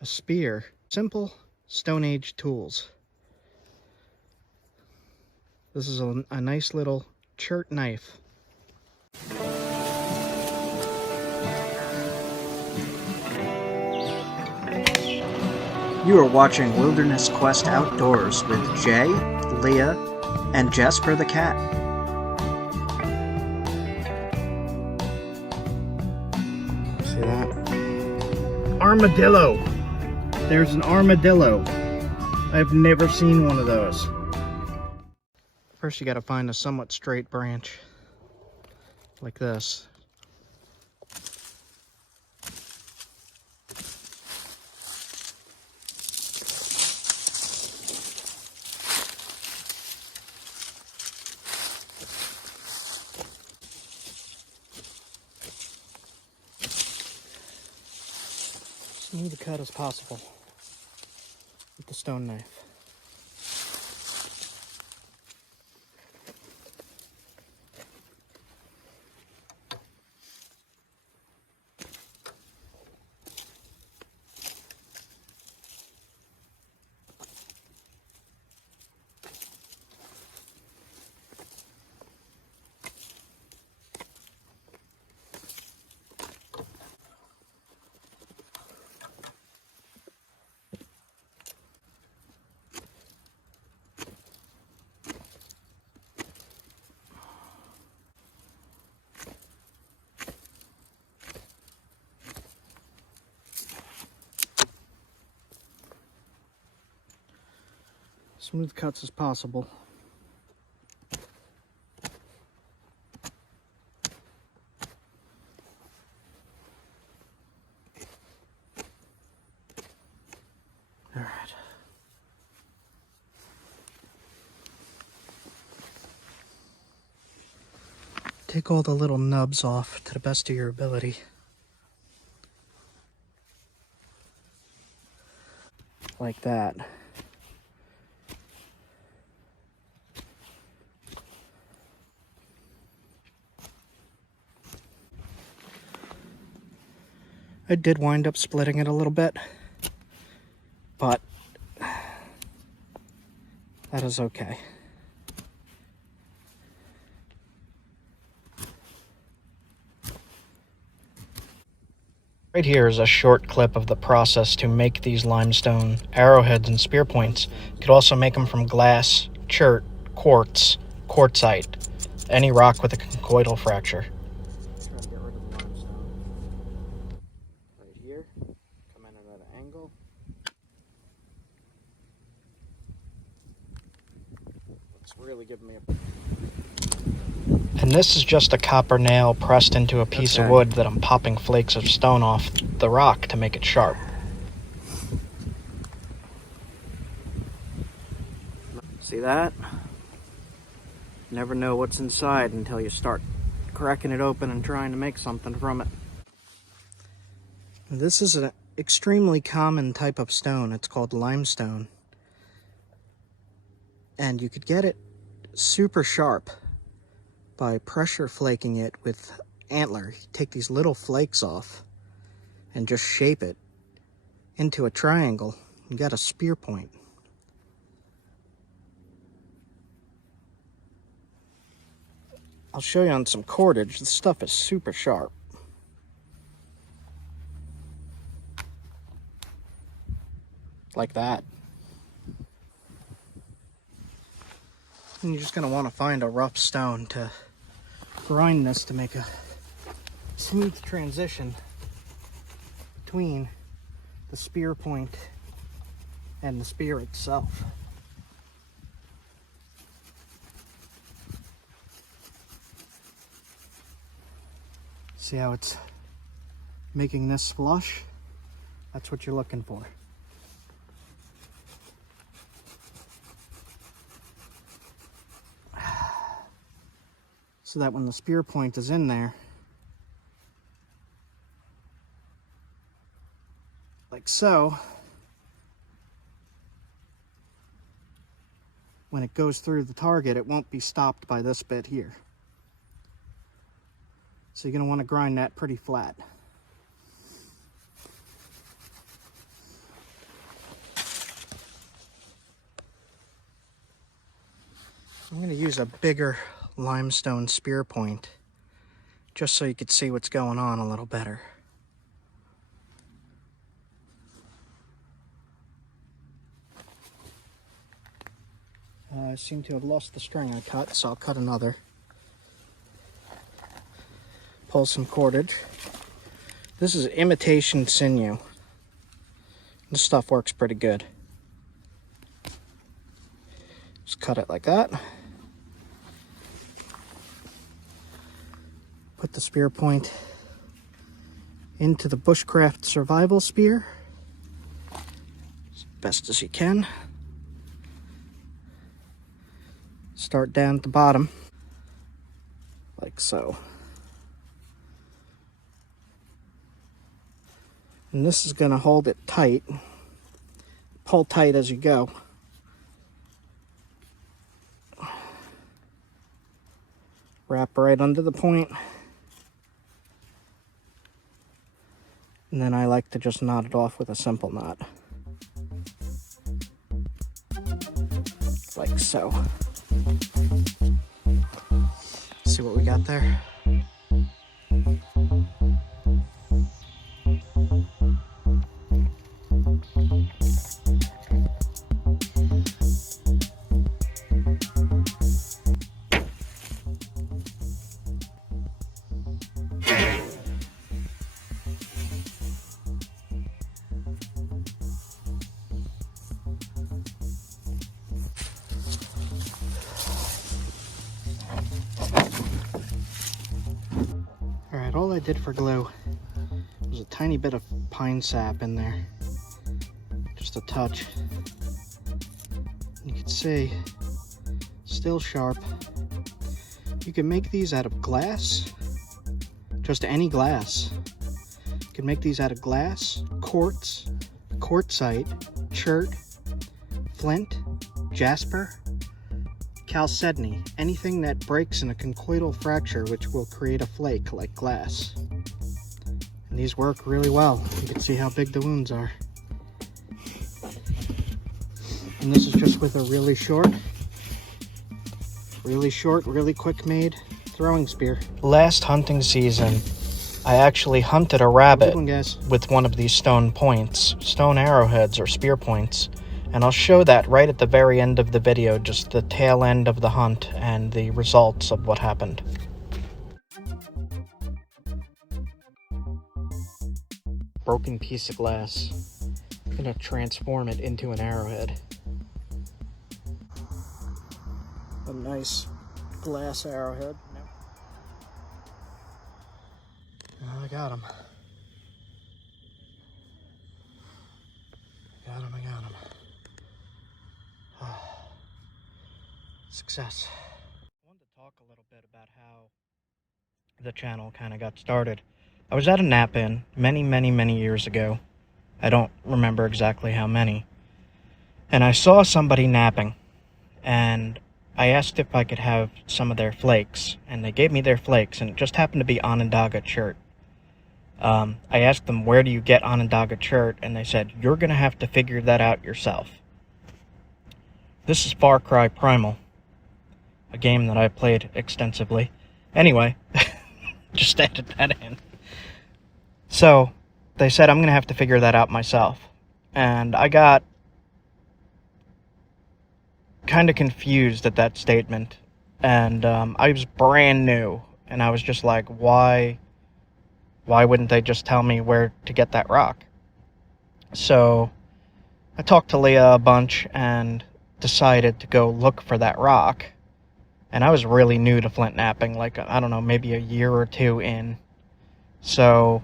a spear. Simple Stone Age tools. This is a nice little chert knife. You are watching Wilderness Quest Outdoors with Jay, Leah, and Jasper the cat. See that? Armadillo! There's an armadillo. I've never seen one of those. First you gotta find a somewhat straight branch. Like this. Smooth a cut as possible with the stone knife. Smooth cuts as possible. All right. Take all the little nubs off to the best of your ability. Like that. I did wind up splitting it a little bit, but that is okay. Right here is a short clip of the process to make these limestone arrowheads and spear points. You could also make them from glass, chert, quartz, quartzite, any rock with a conchoidal fracture. Try to get rid of the limestone. Right here, come in at an angle. Let's really give me a... And this is just a copper nail pressed into a piece of wood that I'm popping flakes of stone off the rock to make it sharp. See that? Never know what's inside until you start cracking it open and trying to make something from it. This is an extremely common type of stone. It's called limestone. And you could get it super sharp by pressure flaking it with antler. You take these little flakes off and just shape it into a triangle. You got a spear point. I'll show you on some cordage. This stuff is super sharp. Like that. And you're just going to want to find a rough stone to grind this to make a smooth transition between the spear point and the spear itself. See how it's making this flush? That's what you're looking for. So that when the spear point is in there, like so, when it goes through the target, it won't be stopped by this bit here. So you're going to want to grind that pretty flat. I'm going to use a bigger limestone spear point just so you could see what's going on a little better. I seem to have lost the string I cut, so I'll cut another. Pull some cordage. This is imitation sinew. This stuff works pretty good. Just cut it like that. Put the spear point into the Bushcraft survival spear as best as you can. Start down at the bottom, like so. And this is going to hold it tight. Pull tight as you go. Wrap right under the point. And then I like to just knot it off with a simple knot. Like so. See what we got there? Alright, all I did for glue was a tiny bit of pine sap in there. Just a touch. You can see, still sharp. You can make these out of glass, just any glass. You can make these out of glass, quartz, quartzite, chert, flint, jasper, chalcedony, anything that breaks in a conchoidal fracture which will create a flake like glass. And these work really well. You can see how big the wounds are. And this is just with a really short, really quick made throwing spear. Last hunting season, I actually hunted a rabbit with one of these stone points, stone arrowheads or spear points. And I'll show that right at the very end of the video, just the tail end of the hunt and the results of what happened. Broken piece of glass. I'm gonna transform it into an arrowhead. A nice glass arrowhead. Oh, I got him. I got him. Success. I wanted to talk a little bit about how the channel kind of got started. I was at a nap-in many years ago. I don't remember exactly how many. And I saw somebody napping. And I asked if I could have some of their flakes. And they gave me their flakes. And it just happened to be Onondaga chert. I asked them, where do you get Onondaga chert? And they said, you're going to have to figure that out yourself. This is Far Cry Primal, a game that I played extensively. Anyway, just added that in. So, they said I'm going to have to figure that out myself. And I got kind of confused at that statement. And I was brand new. And I was just like, why wouldn't they just tell me where to get that rock? So, I talked to Leah a bunch and decided to go look for that rock. And I was really new to Flintknapping, like, I don't know, maybe a year or two in. So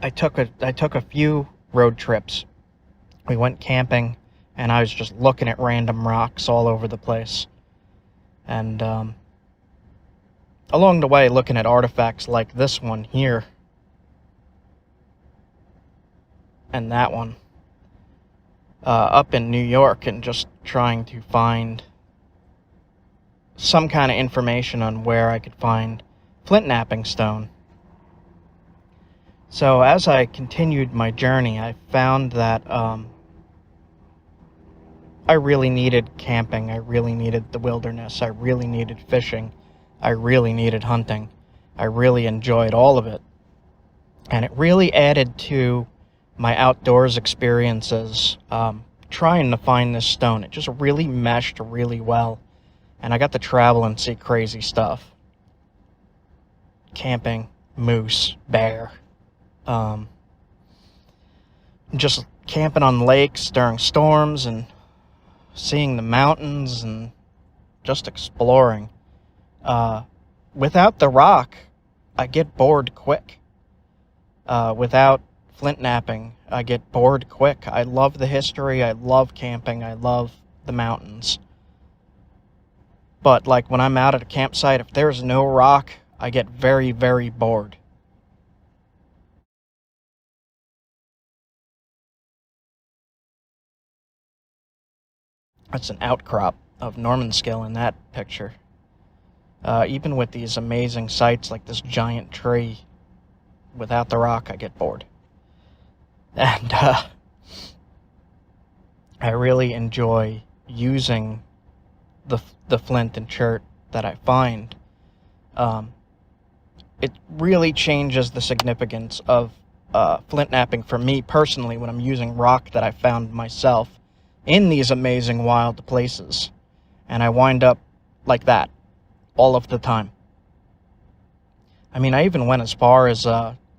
I took a few road trips. We went camping, and I was just looking at random rocks all over the place. And along the way, looking at artifacts like this one here. And that one. Up in New York, and just trying to find some kind of information on where I could find Flintknapping stone. So as I continued my journey, I found that I really needed camping. I really needed the wilderness. I really needed fishing. I really needed hunting. I really enjoyed all of it. And it really added to my outdoors experiences, trying to find this stone. It just really meshed really well. And I got to travel and see crazy stuff. Camping, moose, bear. Just camping on lakes during storms and seeing the mountains and just exploring. Without the rock, I get bored quick. Without Flintknapping, I get bored quick. I love the history, I love camping, I love the mountains. But like when I'm out at a campsite, if there's no rock, I get very, very bored. That's an outcrop of Normanskill in that picture. Even with these amazing sights like this giant tree, without the rock, I get bored. And I really enjoy using the flint and chert that I find. It really changes the significance of Flintknapping for me personally when I'm using rock that I found myself in these amazing wild places. And I wind up like that all of the time. I mean, I even went as far as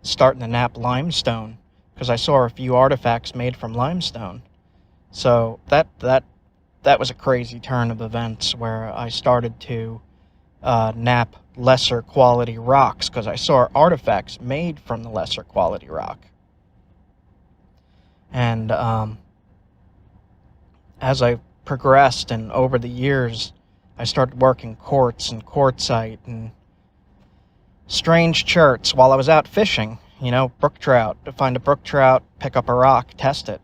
starting to nap limestone because I saw a few artifacts made from limestone. So that was a crazy turn of events where I started to nap lesser quality rocks because I saw artifacts made from the lesser quality rock. And as I progressed and over the years, I started working quartz and quartzite and strange cherts while I was out fishing. You know, brook trout. To find a brook trout, pick up a rock, test it.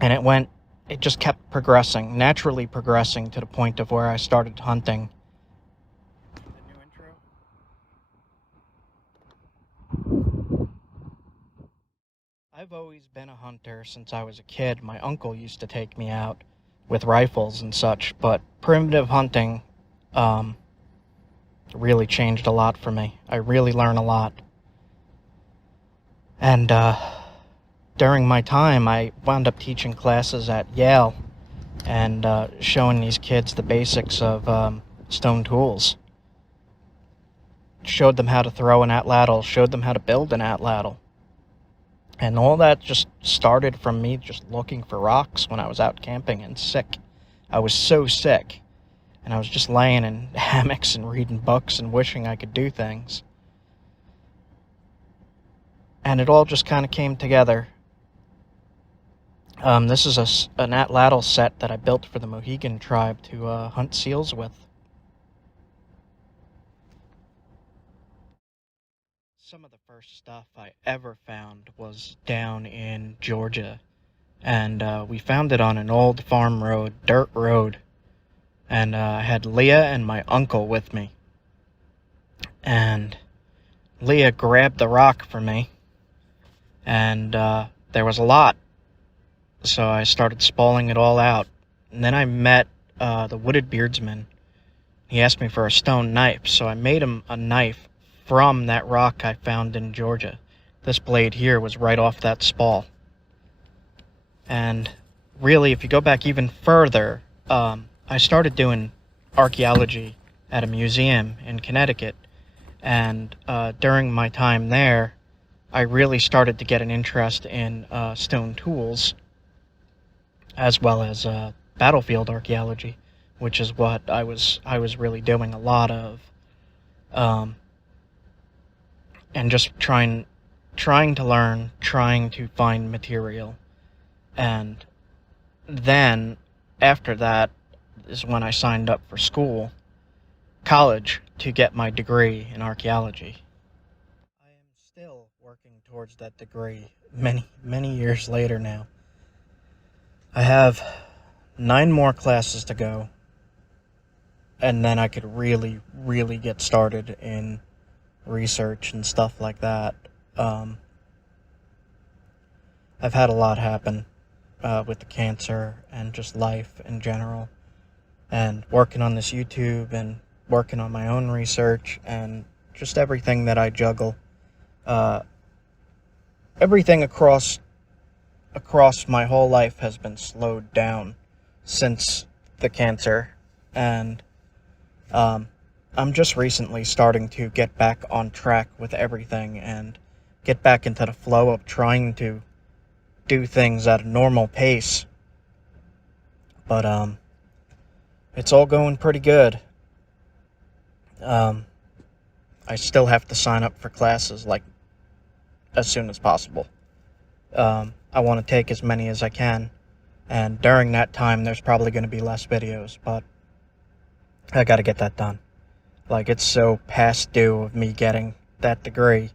And it just kept progressing, naturally progressing to the point of where I started hunting. The new intro? I've always been a hunter since I was a kid. My uncle used to take me out with rifles and such, but primitive hunting really changed a lot for me. I really learned a lot. And during my time, I wound up teaching classes at Yale and showing these kids the basics of stone tools. Showed them how to throw an atlatl, showed them how to build an atlatl. And all that just started from me just looking for rocks when I was out camping and sick. I was so sick. And I was just laying in hammocks and reading books and wishing I could do things. And it all just kind of came together. This is an atlatl set that I built for the Mohegan tribe to hunt seals with. Some of the first stuff I ever found was down in Georgia. And we found it on an old farm road, dirt road. And I had Leah and my uncle with me. And Leah grabbed the rock for me. And there was a lot. So I started spalling it all out. And then I met the wooded beardsman. He asked me for a stone knife, so I made him a knife from that rock I found in Georgia. This blade here was right off that spall. And really, if you go back even further, I started doing archaeology at a museum in Connecticut. And during my time there, I really started to get an interest in stone tools, as well as battlefield archaeology, which is what I was really doing a lot of, and just trying to learn, trying to find material. And then after that is when I signed up for college, to get my degree in archaeology. I am still working towards that degree many years later now. I have 9 more classes to go, and then I could really get started in research and stuff like that. I've had a lot happen with the cancer and just life in general, and working on this YouTube and working on my own research and just everything that I juggle. Everything across my whole life has been slowed down since the cancer, and I'm just recently starting to get back on track with everything and get back into the flow of trying to do things at a normal pace. But it's all going pretty good. I still have to sign up for classes like as soon as possible. I want to take as many as I can, and during that time there's probably going to be less videos, but I got to get that done. Like, it's so past due of me getting that degree.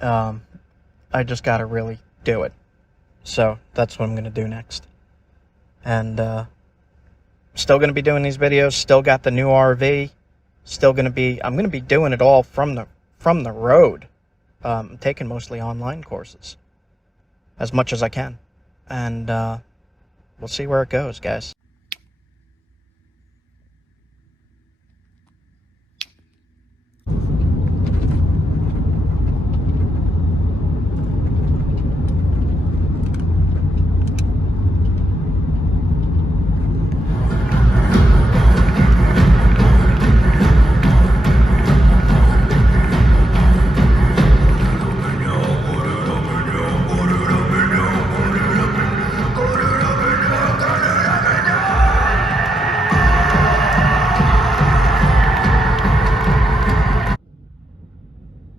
I just got to really do it. So that's what I'm going to do next. And still going to be doing these videos, still got the new RV, I'm going to be doing it all from the road. I'm taking mostly online courses as much as I can. And we'll see where it goes, guys.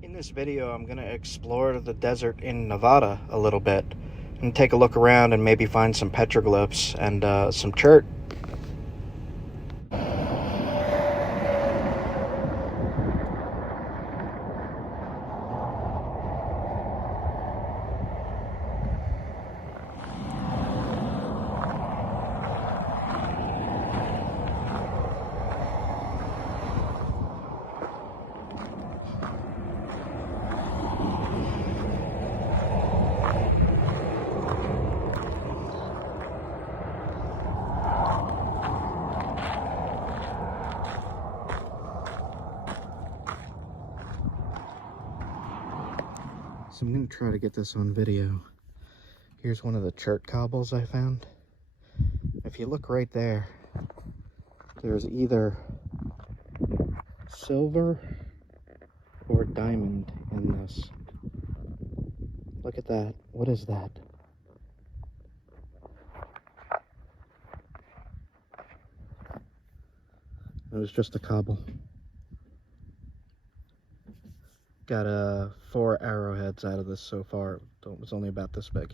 In this video, I'm going to explore the desert in Nevada a little bit and take a look around and maybe find some petroglyphs and some chert. So I'm going to try to get this on video. Here's one of the chert cobbles I found. If you look right there, there's either silver or diamond in this. Look at that. What is that? It was just a cobble. Got 4 arrowheads out of this so far. It was only about this big.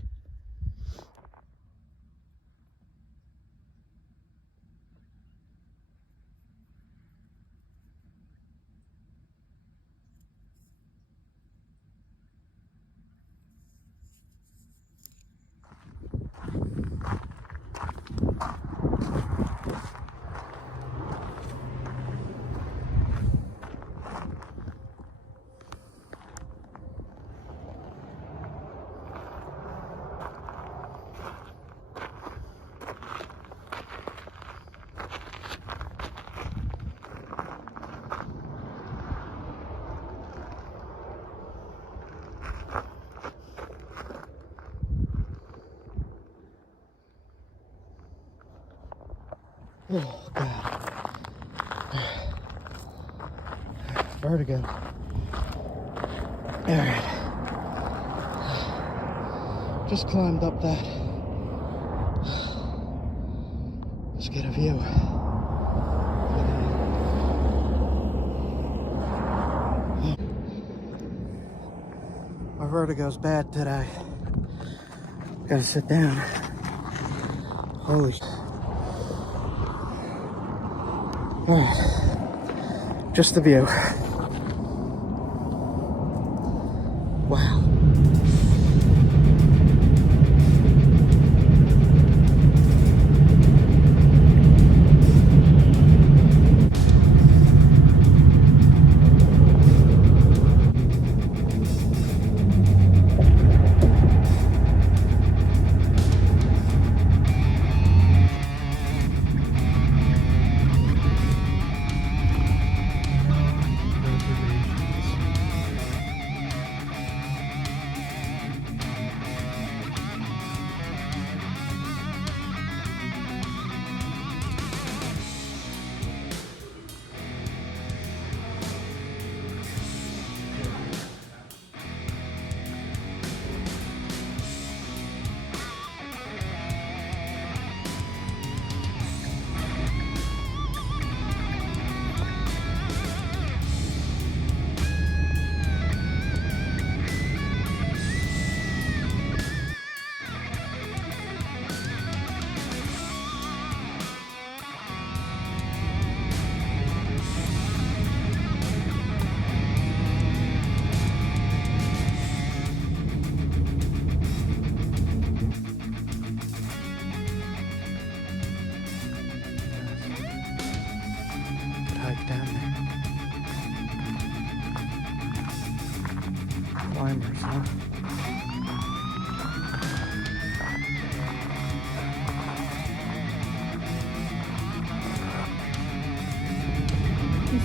Oh, God. Vertigo. Alright. Just climbed up that. Let's get a view. My vertigo's bad today. Gotta sit down. Holy shit. Alright, just the view. Wow.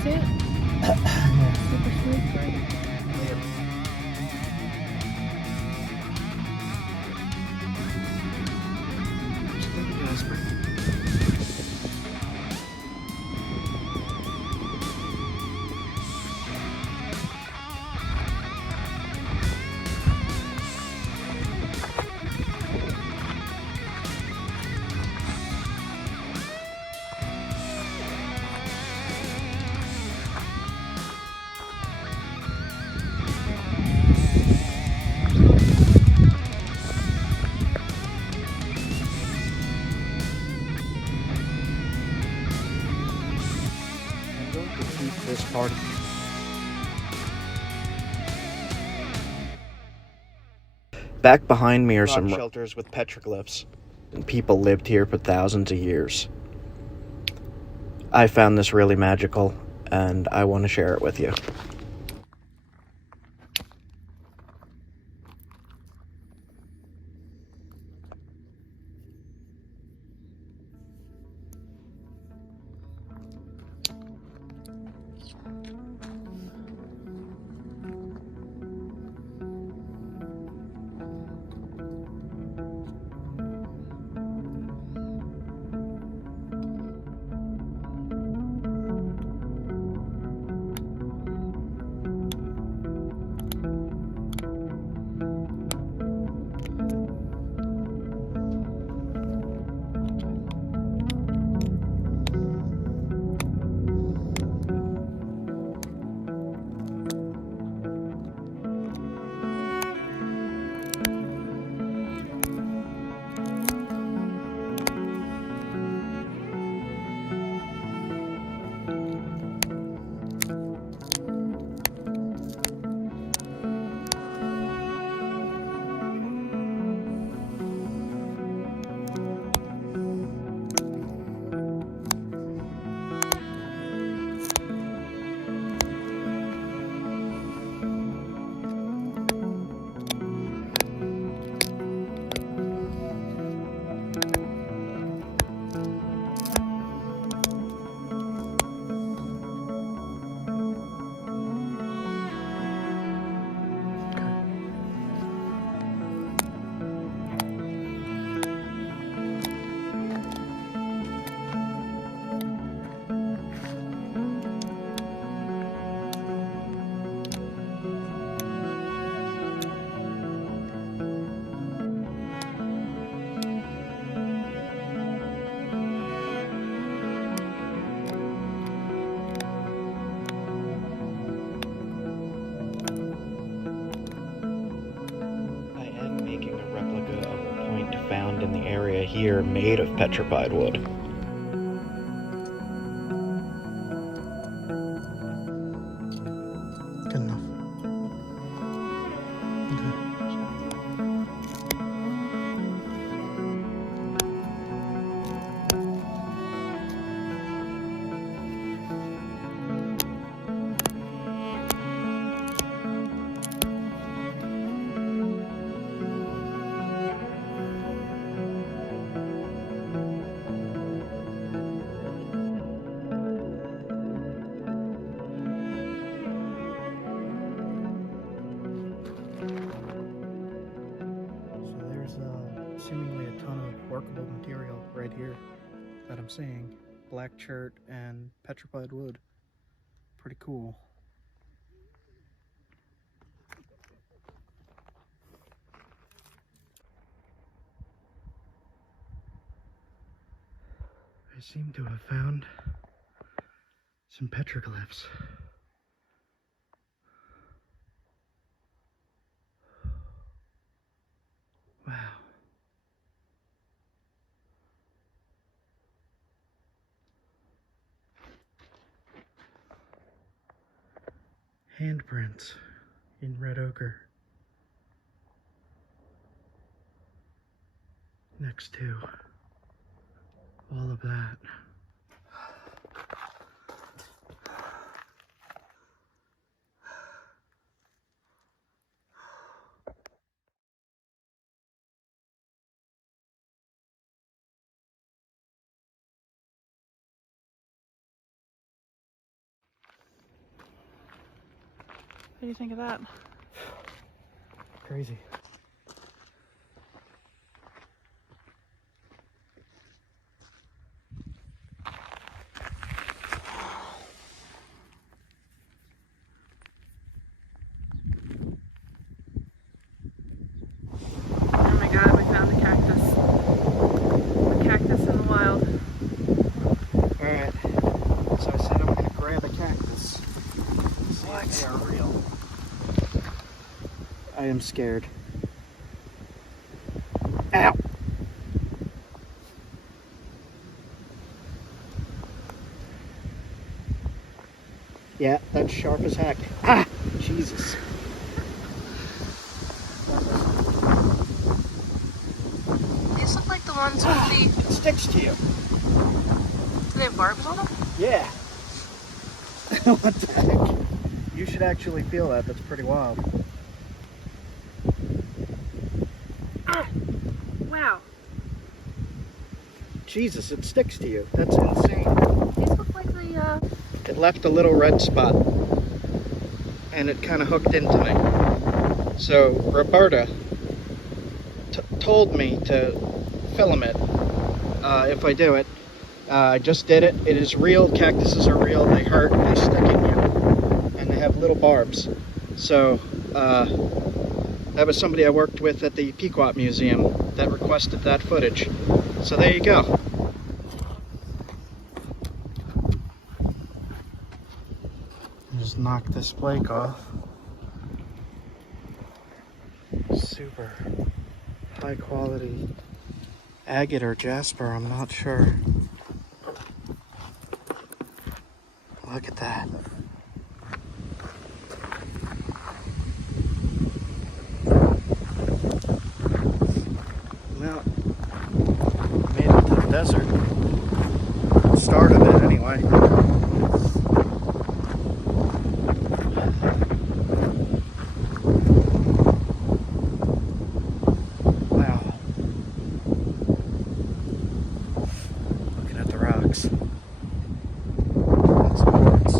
That's it? Yeah. Super smooth thread. I'm going to keep this part. Back behind me are some shelters with petroglyphs, and people lived here for thousands of years. I found this really magical, and I want to share it with you. Found in the area here made of petrified wood. Good enough. Seemingly a ton of workable material right here that I'm seeing. Black chert and petrified wood. Pretty cool. I seem to have found some petroglyphs. Wow. Handprints in red ochre next to all of that. What do you think of that? Crazy. Oh my god, we found the cactus. The cactus in the wild. Alright, so I said I'm gonna grab a cactus. See if they are real. I am scared. Ow! Yeah, that's sharp as heck. Ah! Jesus. These look like the ones with the... It sticks to you. Do they have barbs on them? Yeah. What the heck? You should actually feel that. That's pretty wild. Ah! Wow. Jesus, it sticks to you. That's insane. These look like the, It left a little red spot. And it kind of hooked into me. So, Roberta told me to film it if I do it. I just did it. It is real. Cactuses are real. They hurt. They stick in you. And they have little barbs. So, that was somebody I worked with at the Pequot Museum that requested that footage. So there you go. Just knock this flake off. Super high quality agate or jasper, I'm not sure. Look at that. Well, made it to the desert. Start of it anyway. Wow. Looking at the rocks. That's quartz.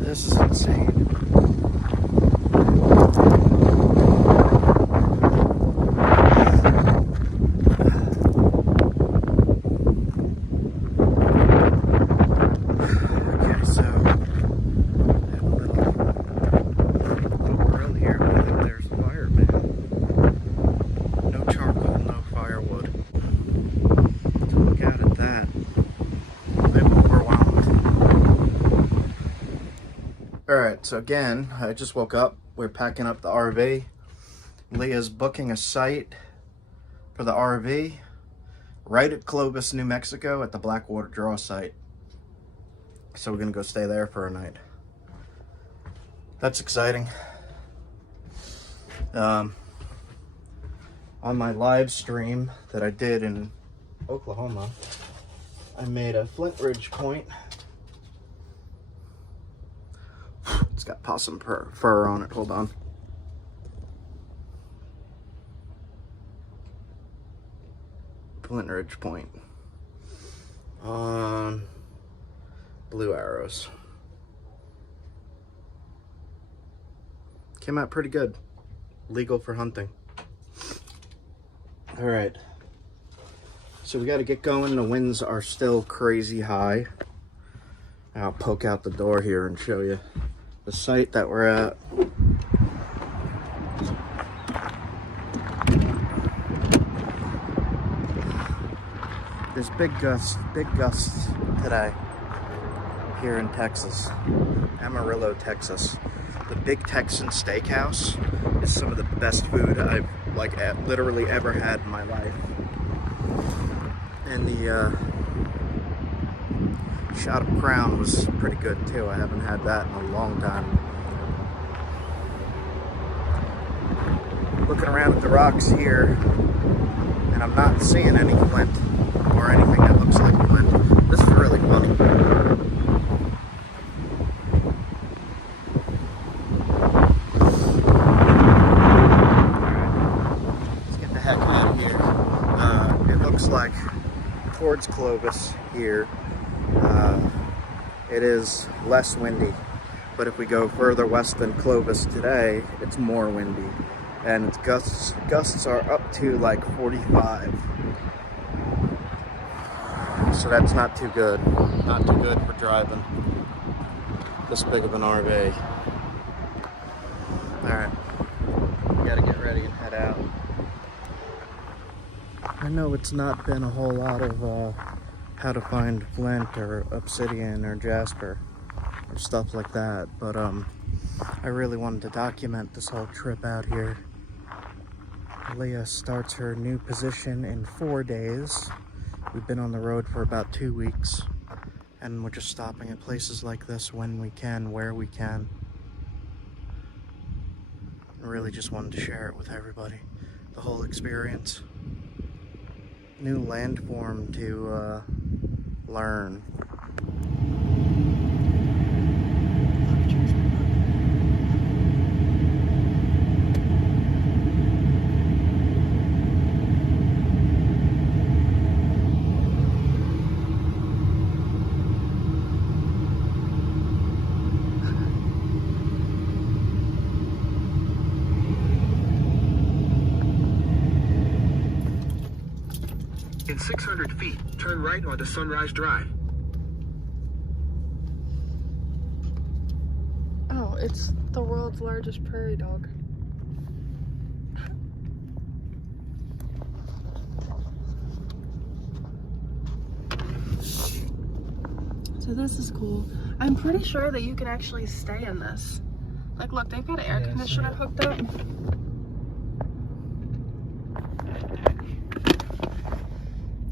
This is insane. Alright, so again, I just woke up. We're packing up the RV. Leah's booking a site for the RV right at Clovis, New Mexico at the Blackwater Draw site. So we're going to go stay there for a night. That's exciting. On my live stream that I did in Oklahoma, I made a flint ridge point. It's got possum fur on it. Hold on. Flint ridge point on blue arrows. Came out pretty good. Legal for hunting. All right. So we got to get going. The winds are still crazy high. I'll poke out the door here and show you the site that we're at. There's big gusts today here in Texas, Amarillo, Texas. The Big Texan Steakhouse is some of the best food I've literally ever had in my life. And the shot of Crown was pretty good too. I haven't had that in a long time. Looking around at the rocks here, and I'm not seeing any flint or anything that looks like flint. This is really funny. Alright, let's get the heck out of here. It looks like towards Clovis here, it is less windy. But if we go further west than Clovis today, it's more windy. And its gusts are up to like 45. So that's not too good. Not too good for driving this big of an RV. Alright, we gotta get ready and head out. I know it's not been a whole lot of how to find flint or obsidian or jasper or stuff like that, but I really wanted to document this whole trip out here. Leah starts her new position in 4 days. We've been on the road for about 2 weeks, and we're just stopping at places like this when we can, where we can. I really just wanted to share it with everybody, the whole experience. New landform to learn. In 600 feet, turn right onto Sunrise Drive. Oh, it's the world's largest prairie dog. So this is cool. I'm pretty sure that you can actually stay in this. Like, look, they've got an air conditioner hooked up.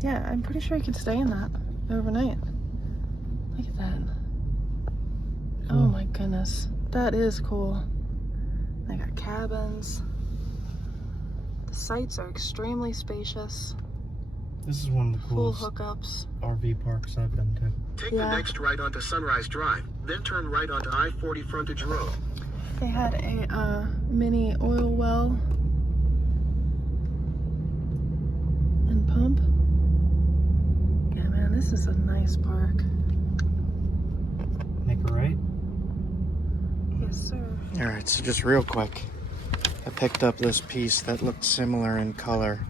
Yeah, I'm pretty sure you could stay in that overnight. Look at that. Cool. Oh my goodness. That is cool. They got cabins. The sites are extremely spacious. This is one of the Full coolest hookups. RV parks I've been to. Take the next right onto Sunrise Drive, then turn right onto I-40 Frontage Road. They had a mini oil well and pump. Yeah, man, this is a nice park. Make a right? Yes, sir. Alright, so just real quick. I picked up this piece that looked similar in color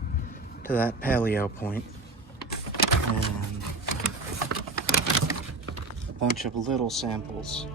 to that paleo point. And a bunch of little samples